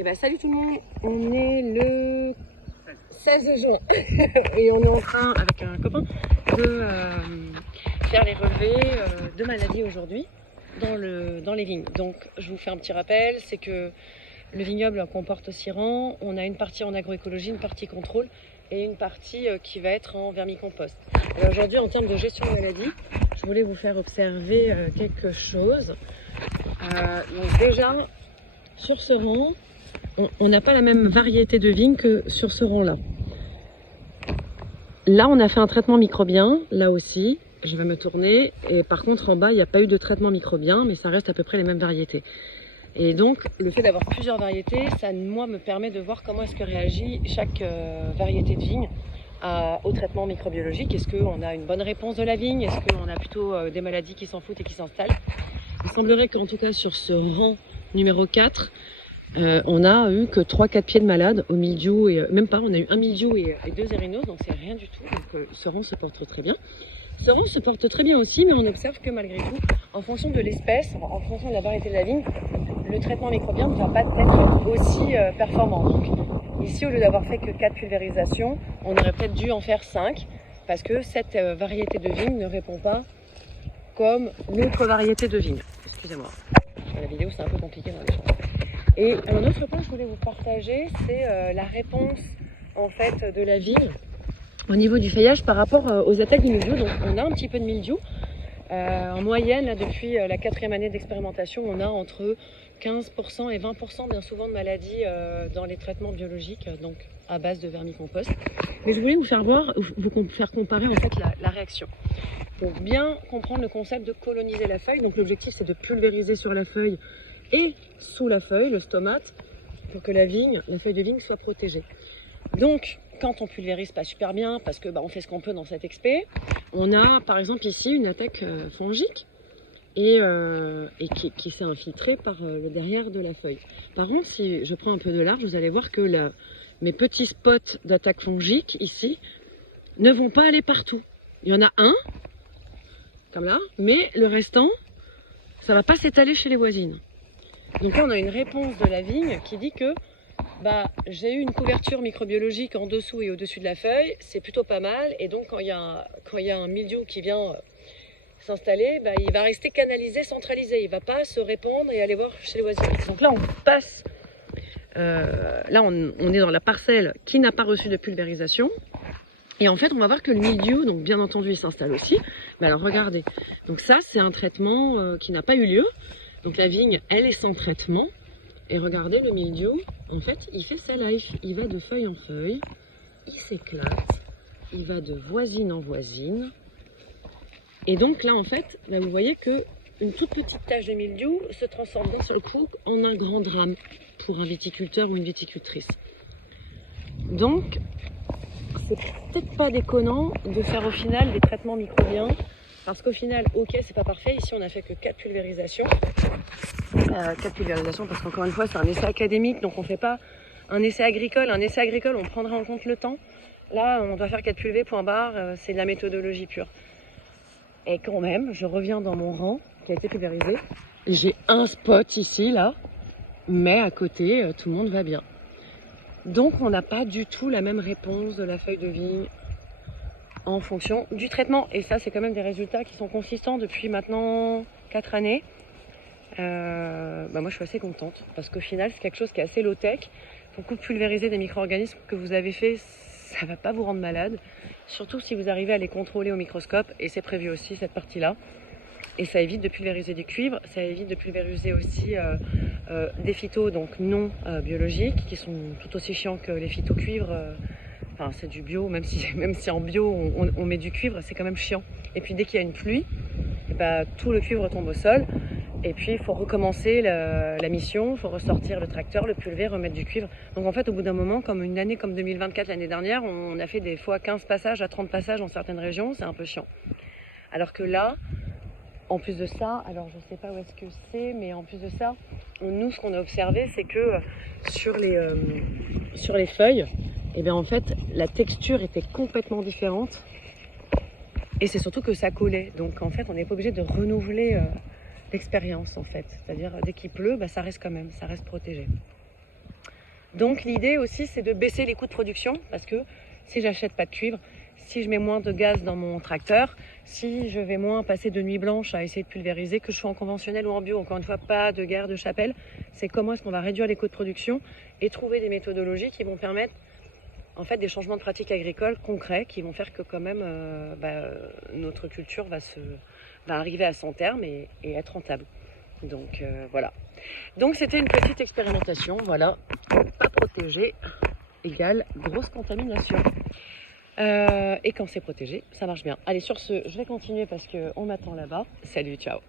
Et ben salut tout le monde, on est le 16 juin et on est en train avec un copain de faire les relevés de maladies aujourd'hui dans les vignes. Donc je vous fais un petit rappel, c'est que le vignoble comporte aussi rangs, on a une partie en agroécologie, une partie contrôle et une partie qui va être en vermicompost. Alors aujourd'hui en termes de gestion de maladies, je voulais vous faire observer quelque chose. Donc déjà sur ce rang, on n'a pas la même variété de vignes que sur ce rang-là. Là, on a fait un traitement microbien, là aussi, je vais me tourner, et par contre en bas, il n'y a pas eu de traitement microbien, mais ça reste à peu près les mêmes variétés. Et donc, le fait d'avoir plusieurs variétés, ça, moi, me permet de voir comment est-ce que réagit chaque variété de vigne au traitement microbiologique. Est-ce qu'on a une bonne réponse de la vigne? Est-ce qu'on a plutôt des maladies qui s'en foutent et qui s'installent? Il semblerait qu'en tout cas, sur ce rang numéro 4, on a eu que 3-4 pieds de malade au mildiou, et même pas, on a eu un mildiou et 2 érinos, donc c'est rien du tout. Donc ce rang se porte très bien. Ce rang se porte très bien aussi, mais on observe que malgré tout, en fonction de l'espèce, en fonction de la variété de la vigne, le traitement microbien ne va pas être aussi performant. Donc ici, au lieu d'avoir fait que 4 pulvérisations, on aurait peut-être dû en faire 5, parce que cette variété de vigne ne répond pas comme l'autre variété de vigne. Excusez-moi, la vidéo c'est un peu compliqué dans les choses. Et un autre point que je voulais vous partager, c'est la réponse en fait de la vigne au niveau du feuillage par rapport aux attaques du mildiou. Donc on a un petit peu de mildiou. En moyenne, là, depuis la 4e année d'expérimentation, on a entre 15% et 20% bien souvent de maladies dans les traitements biologiques, donc à base de vermicompost. Mais je voulais vous faire comparer en fait la réaction. Pour bien comprendre le concept de coloniser la feuille, donc l'objectif c'est de pulvériser sur la feuille et sous la feuille, le stomate, pour que la feuille de vigne soit protégée. Donc, quand on pulvérise pas super bien, parce que on fait ce qu'on peut dans cette expé, on a par exemple ici une attaque fongique et qui s'est infiltrée par le derrière de la feuille. Par contre, si je prends un peu de large, vous allez voir que mes petits spots d'attaque fongique ici ne vont pas aller partout. Il y en a un, comme là, mais le restant, ça va pas s'étaler chez les voisines. Donc là, on a une réponse de la vigne qui dit que j'ai eu une couverture microbiologique en dessous et au-dessus de la feuille, c'est plutôt pas mal. Et donc, quand il y a un mildiou qui vient s'installer, il va rester canalisé, centralisé. Il ne va pas se répandre et aller voir chez les voisins. Donc là, on passe. Là, on est dans la parcelle qui n'a pas reçu de pulvérisation. Et en fait, on va voir que le mildiou, donc bien entendu, il s'installe aussi. Mais alors, regardez. Donc ça, c'est un traitement qui n'a pas eu lieu. Donc la vigne, elle est sans traitement. Et regardez, le mildiou, en fait, il fait sa life. Il va de feuille en feuille, il s'éclate, il va de voisine en voisine. Et donc là, en fait, là, vous voyez que une toute petite tache de mildiou se transforme d'un seul coup en un grand drame pour un viticulteur ou une viticultrice. Donc, c'est peut-être pas déconnant de faire au final des traitements microbiens. Parce qu'au final, ok, c'est pas parfait. Ici, on a fait que 4 pulvérisations. 4 pulvérisations parce qu'encore une fois, c'est un essai académique. Donc, on fait pas un essai agricole. Un essai agricole, on prendra en compte le temps. Là, on doit faire 4 pulvées, point barre. C'est de la méthodologie pure. Et quand même, je reviens dans mon rang qui a été pulvérisé. J'ai un spot ici, là. Mais à côté, tout le monde va bien. Donc, on n'a pas du tout la même réponse de la feuille de vigne en fonction du traitement. Et ça, c'est quand même des résultats qui sont consistants depuis maintenant 4 années. Moi, je suis assez contente parce qu'au final, c'est quelque chose qui est assez low-tech. Pour pulvériser des micro-organismes que vous avez fait, ça va pas vous rendre malade. Surtout si vous arrivez à les contrôler au microscope. Et c'est prévu aussi, cette partie-là. Et ça évite de pulvériser du cuivre. Ça évite de pulvériser aussi des phytos donc non biologiques qui sont tout aussi chiants que les phytos cuivre. Enfin, c'est du bio, même si en bio on met du cuivre, c'est quand même chiant. Et puis dès qu'il y a une pluie, tout le cuivre tombe au sol. Et puis il faut recommencer la mission, il faut ressortir le tracteur, le pulver, remettre du cuivre. Donc en fait, au bout d'un moment, comme une année comme 2024 l'année dernière, on a fait des fois 15 passages à 30 passages dans certaines régions, c'est un peu chiant. Alors que là, en plus de ça, alors je ne sais pas où est-ce que c'est, mais en plus de ça, nous, ce qu'on a observé, c'est que sur les feuilles, en fait, la texture était complètement différente. Et c'est surtout que ça collait. Donc en fait, on n'est pas obligé de renouveler l'expérience en fait. C'est-à-dire, dès qu'il pleut, ça reste quand même, ça reste protégé. Donc l'idée aussi, c'est de baisser les coûts de production, parce que si j'achète pas de cuivre, si je mets moins de gaz dans mon tracteur, si je vais moins passer de nuit blanche à essayer de pulvériser, que je sois en conventionnel ou en bio, encore une fois, pas de guerre de chapelle, c'est comment est-ce qu'on va réduire les coûts de production et trouver des méthodologies qui vont permettre en fait des changements de pratiques agricoles concrets qui vont faire que quand même notre culture va arriver à son terme et être rentable. Donc voilà. Donc c'était une petite expérimentation, voilà. Pas protégé égale grosse contamination. Et quand c'est protégé, ça marche bien. Allez, sur ce, je vais continuer parce qu'on m'attend là-bas. Salut, ciao.